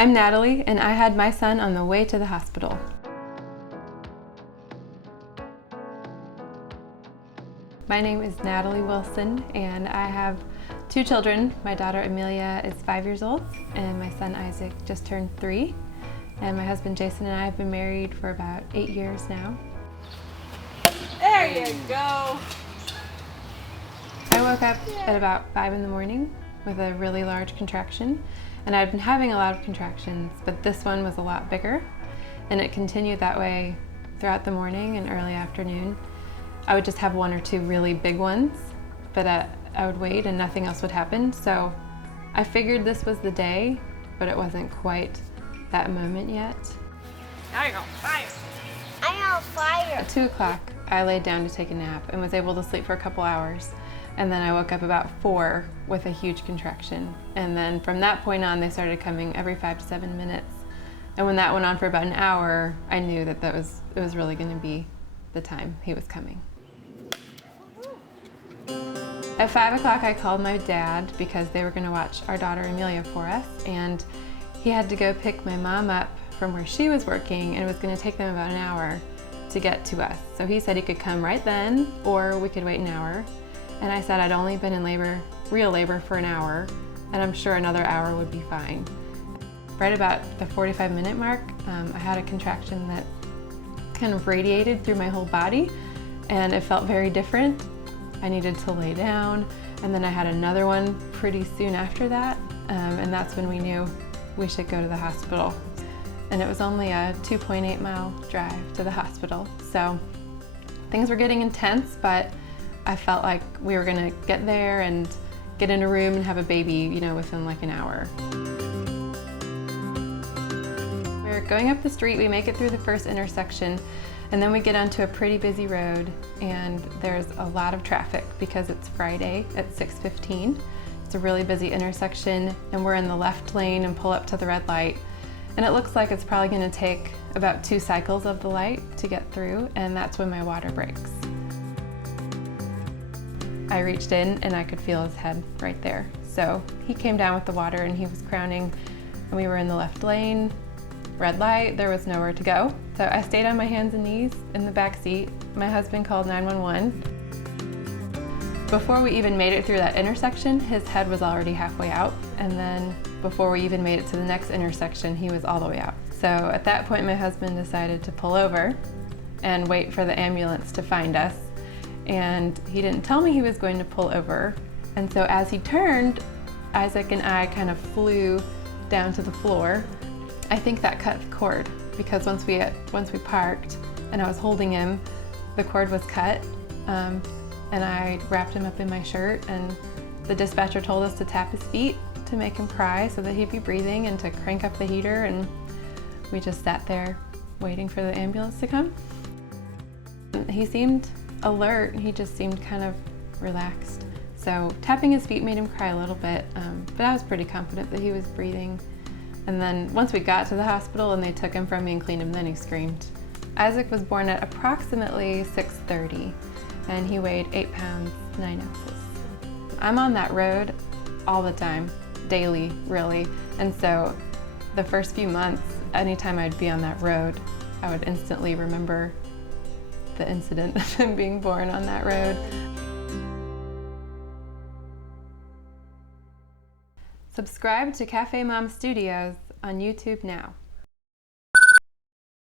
I'm Natalie, and I had my son on the way to the hospital. My name is Natalie Wilson, and I have two children. My daughter Amelia is 5 years old, and my son Isaac just turned 3. And my husband Jason and I have been married for about 8 years now. There you go. I woke up at about 5 in the morning with a really large contraction, and I'd been having a lot of contractions, but this one was a lot bigger, and it continued that way throughout the morning and early afternoon. I would just have one or two really big ones, but I would wait and nothing else would happen. So I figured this was the day, but it wasn't quite that moment yet. Now you're on fire. I'm on fire. At 2 o'clock, I laid down to take a nap and was able to sleep for a couple hours. And then I woke up about 4 with a huge contraction. And then from that point on, they started coming every 5 to 7 minutes. And when that went on for about an hour, I knew that it was really going to be the time he was coming. At 5 o'clock, I called my dad because they were going to watch our daughter Amelia for us. And he had to go pick my mom up from where she was working, and it was going to take them about an hour to get to us. So he said he could come right then, or we could wait an hour. And I said I'd only been in labor, real labor, for an hour, and I'm sure another hour would be fine. Right about the 45-minute mark, I had a contraction that kind of radiated through my whole body, and it felt very different. I needed to lay down, and then I had another one pretty soon after that, and that's when we knew we should go to the hospital. And it was only a 2.8-mile drive to the hospital, so things were getting intense, but I felt like we were gonna get there and get in a room and have a baby, within like an hour. We're going up the street, we make it through the first intersection, and then we get onto a pretty busy road, and there's a lot of traffic because it's Friday at 6:15. It's a really busy intersection, and we're in the left lane and pull up to the red light. And it looks like it's probably gonna take about 2 cycles of the light to get through, and that's when my water breaks. I reached in and I could feel his head right there. So he came down with the water and he was crowning, and we were in the left lane, red light, there was nowhere to go. So I stayed on my hands and knees in the back seat. My husband called 911. Before we even made it through that intersection, his head was already halfway out. And then before we even made it to the next intersection, he was all the way out. So at that point, my husband decided to pull over and wait for the ambulance to find us. And he didn't tell me he was going to pull over. And so as he turned, Isaac and I kind of flew down to the floor. I think that cut the cord, because once we parked and I was holding him, the cord was cut. And I wrapped him up in my shirt, and the dispatcher told us to tap his feet to make him cry so that he'd be breathing, and to crank up the heater, and we just sat there waiting for the ambulance to come. He seemed alert, he just seemed kind of relaxed. So tapping his feet made him cry a little bit, but I was pretty confident that he was breathing. And then once we got to the hospital and they took him from me and cleaned him, then he screamed. Isaac was born at approximately 6:30, and he weighed 8 pounds, 9 ounces. I'm on that road all the time, daily, really. And so the first few months, anytime I'd be on that road, I would instantly remember the incident of him being born on that road. Subscribe to CafeMom Studios on YouTube now.